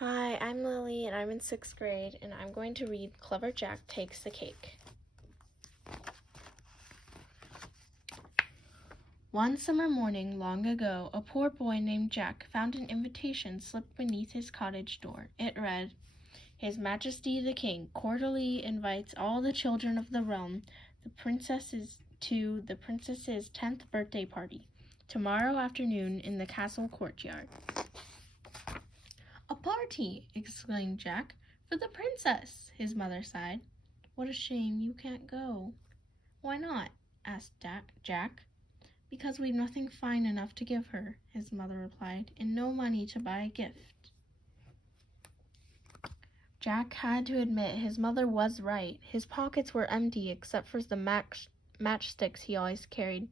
Hi, I'm Lily and I'm in 6th grade and I'm going to read Clever Jack Takes the Cake. One summer morning long ago, a poor boy named Jack found an invitation slipped beneath his cottage door. It read, "His Majesty the King cordially invites all the children of the realm to the princess's 10th birthday party, tomorrow afternoon in the castle courtyard." "A party!" exclaimed Jack. "For the princess," his mother sighed. "What a shame you can't go." "Why not?" asked Jack. "Because we've nothing fine enough to give her," his mother replied, "and no money to buy a gift." Jack had to admit his mother was right. His pockets were empty except for the matchsticks he always carried.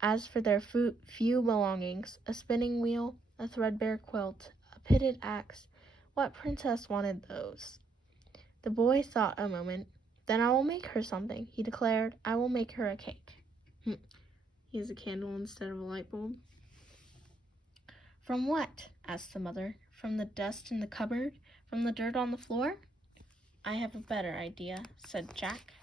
As for their few belongings, a spinning wheel, a threadbare quilt, a pitted axe, what princess wanted those? The boy thought a moment. "Then I will make her something," he declared. "I will make her a cake." He has a candle instead of a light bulb. "From what?" asked the mother. "From the dust in the cupboard? From the dirt on the floor?" "I have a better idea," said Jack.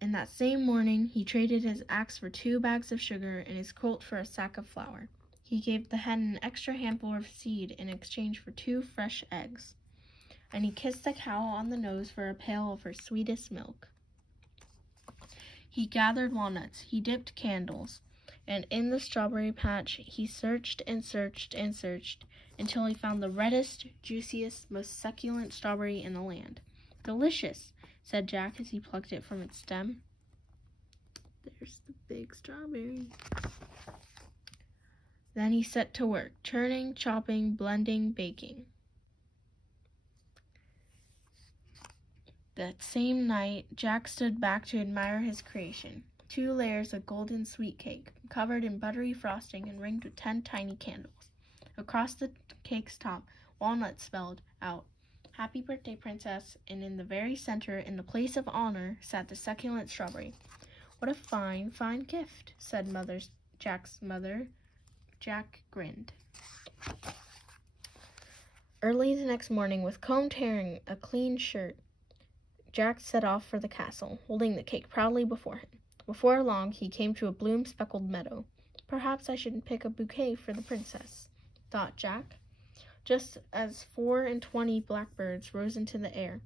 And that same morning, he traded his axe for 2 bags of sugar and his quilt for a sack of flour. He gave the hen an extra handful of seed in exchange for 2 fresh eggs. And he kissed the cow on the nose for a pail of her sweetest milk. He gathered walnuts, he dipped candles, and in the strawberry patch he searched and searched and searched until he found the reddest, juiciest, most succulent strawberry in the land. "Delicious," said Jack as he plucked it from its stem. There's the big strawberry. Then he set to work, churning, chopping, blending, baking. That same night, Jack stood back to admire his creation. 2 layers of golden sweet cake, covered in buttery frosting and ringed with 10 tiny candles. Across the cake's top, walnuts spelled out, "Happy Birthday, Princess," and in the very center, in the place of honor, sat the succulent strawberry. "What a fine, fine gift," said Jack's mother. Jack grinned. Early the next morning, with combed hair and a clean shirt, Jack set off for the castle, holding the cake proudly before him. Before long, he came to a bloom-speckled meadow. "Perhaps I should pick a bouquet for the princess," thought Jack, just as 24 blackbirds rose into the air.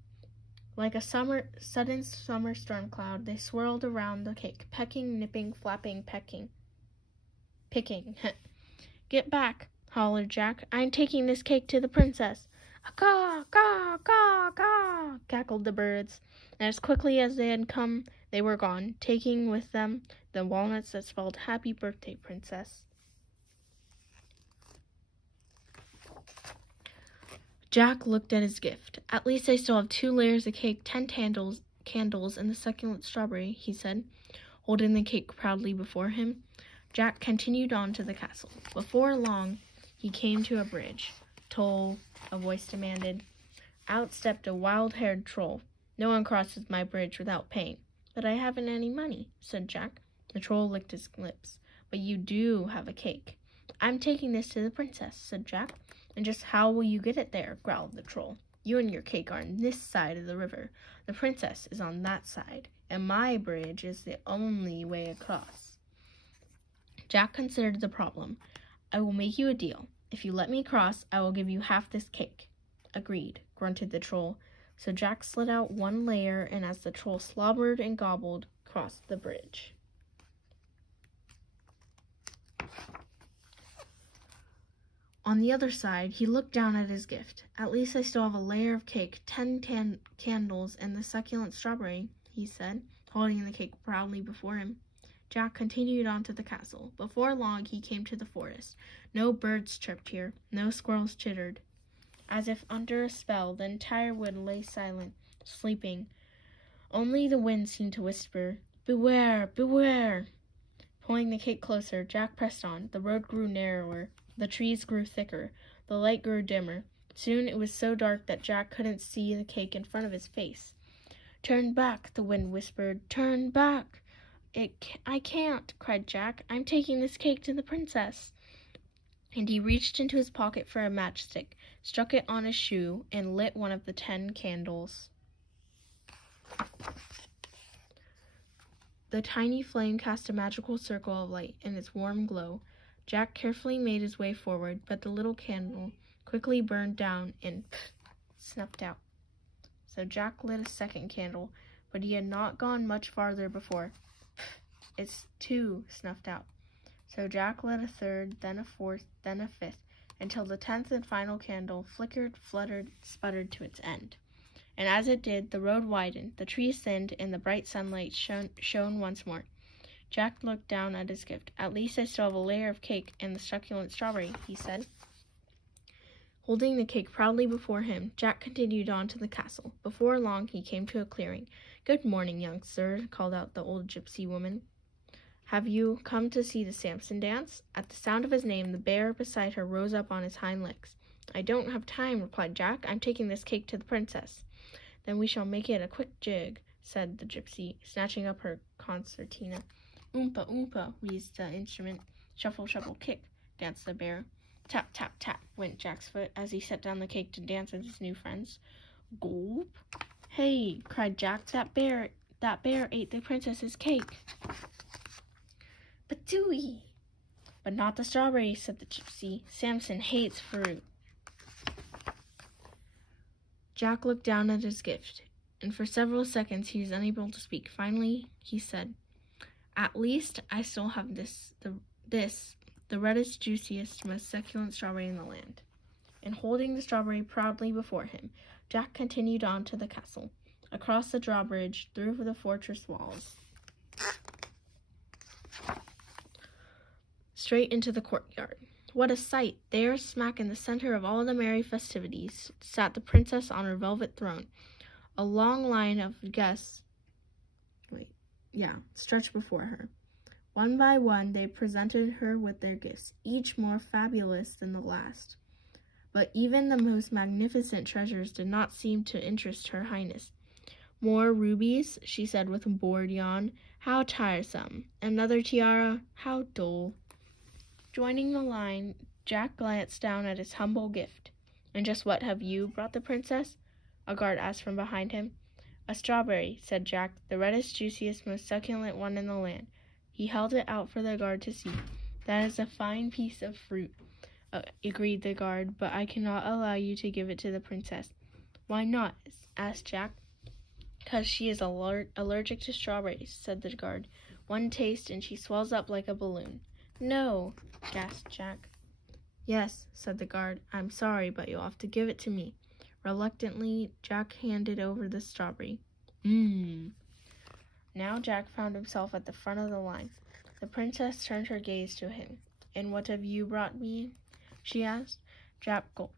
Like a sudden summer storm cloud, they swirled around the cake, pecking, nipping, flapping, picking. "Get back," hollered Jack. "I'm taking this cake to the princess." "Caw, caw, caw, caw," cackled the birds, and as quickly as they had come, they were gone, taking with them the walnuts that spelled "Happy Birthday, Princess." Jack looked at his gift. "At least I still have 2 layers of cake, 10 candles, and the succulent strawberry," he said, holding the cake proudly before him. Jack continued on to the castle. Before long, he came to a bridge. "Toll," a voice demanded. Out stepped a wild-haired troll. "No one crosses my bridge without paying." "But I haven't any money," said Jack. The troll licked his lips. "But you do have a cake." "I'm taking this to the princess," said Jack. "And just how will you get it there?" growled the troll. "You and your cake are on this side of the river. The princess is on that side, and my bridge is the only way across." Jack considered the problem. "I will make you a deal. If you let me cross, I will give you half this cake." "Agreed," grunted the troll. So Jack slid out 1 layer, and as the troll slobbered and gobbled, crossed the bridge. On the other side, he looked down at his gift. "At least I still have a layer of cake, 10 candles, and the succulent strawberry," he said, holding the cake proudly before him. Jack continued on to the castle. Before long, he came to the forest. No birds chirped here, no squirrels chittered. As if under a spell, the entire wood lay silent, sleeping. Only the wind seemed to whisper, "Beware, beware!" Pulling the cake closer, Jack pressed on. The road grew narrower. The trees grew thicker. The light grew dimmer. Soon it was so dark that Jack couldn't see the cake in front of his face. "Turn back," the wind whispered. "Turn back." I can't," cried Jack. "I'm taking this cake to the princess." and he reached into his pocket for a matchstick, struck it on his shoe, and lit one of the 10 candles. The tiny flame cast a magical circle of light in its warm glow. Jack carefully made his way forward, but the little candle quickly burned down and snuffed out. So Jack lit a second candle, but he had not gone much farther before it's too snuffed out. So Jack lit a third, then a fourth, then a fifth, until the 10th and final candle flickered, fluttered, sputtered to its end. And as it did, the road widened, the trees thinned, and the bright sunlight shone once more. Jack looked down at his gift. "At least I still have a layer of cake and the succulent strawberry," he said. Holding the cake proudly before him, Jack continued on to the castle. Before long, he came to a clearing. "Good morning, young sir," called out the old gypsy woman. "Have you come to see the Samson dance?" At the sound of his name, the bear beside her rose up on his hind legs. "I don't have time," replied Jack. "I'm taking this cake to the princess." "Then we shall make it a quick jig," said the gypsy, snatching up her concertina. "Oompa, oompa," wheezed the instrument. "Shuffle, shuffle, kick," danced the bear. Tap, tap, tap went Jack's foot as he set down the cake to dance with his new friends. "Gulp!" "Hey!" cried Jack. That bear ate the princess's cake." "Patooey!" "But not the strawberry," said the gypsy. "Samson hates fruit." Jack looked down at his gift, and for several seconds he was unable to speak. Finally, he said, "At least I still have the reddest, juiciest, most succulent strawberry in the land." And holding the strawberry proudly before him, Jack continued on to the castle, across the drawbridge, through the fortress walls, straight into the courtyard. What a sight! There, smack in the center of all the merry festivities, sat the princess on her velvet throne. A long line of guests stretched before her. One by one, they presented her with their gifts, each more fabulous than the last. But even the most magnificent treasures did not seem to interest her highness. "More rubies," she said with a bored yawn. "How tiresome. Another tiara. How dull." Joining the line, Jack glanced down at his humble gift. "And just what have you brought the princess?" a guard asked from behind him. "A strawberry," said Jack, "the reddest, juiciest, most succulent one in the land." He held it out for the guard to see. "That is a fine piece of fruit," agreed the guard, "but I cannot allow you to give it to the princess." "Why not?" asked Jack. "'Cause she is allergic to strawberries," said the guard. "One taste and she swells up like a balloon." "No," gasped Jack. "Yes," said the guard. "I'm sorry, but you'll have to give it to me." Reluctantly, Jack handed over the strawberry. Now Jack found himself at the front of the line. The princess turned her gaze to him. "And what have you brought me?" she asked. Jack gulped.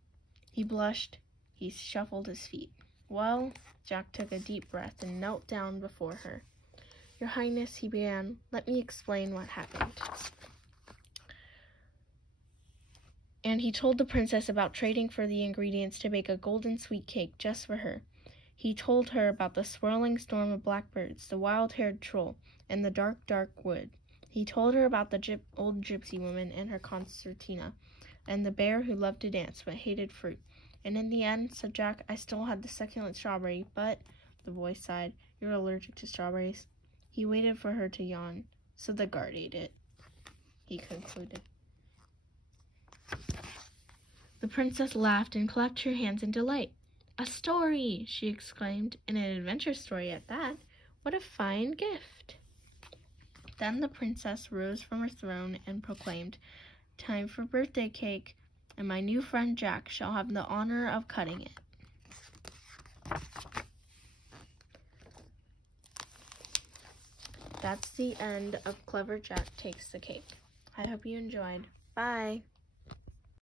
He blushed. He shuffled his feet. "Well," Jack took a deep breath and knelt down before her. "Your Highness," he began, "let me explain what happened." And he told the princess about trading for the ingredients to bake a golden sweet cake just for her. He told her about the swirling storm of blackbirds, the wild-haired troll, and the dark, dark wood. He told her about the old gypsy woman and her concertina, and the bear who loved to dance but hated fruit. "And in the end," said Jack, "I still had the succulent strawberry, but," the boy sighed, "you're allergic to strawberries." He waited for her to yawn. "So the guard ate it," he concluded. The princess laughed and clapped her hands in delight. "A story!" she exclaimed, "and an adventure story at that. What a fine gift!" Then the princess rose from her throne and proclaimed, "Time for birthday cake, and my new friend Jack shall have the honor of cutting it." That's the end of Clever Jack Takes the Cake. I hope you enjoyed. Bye!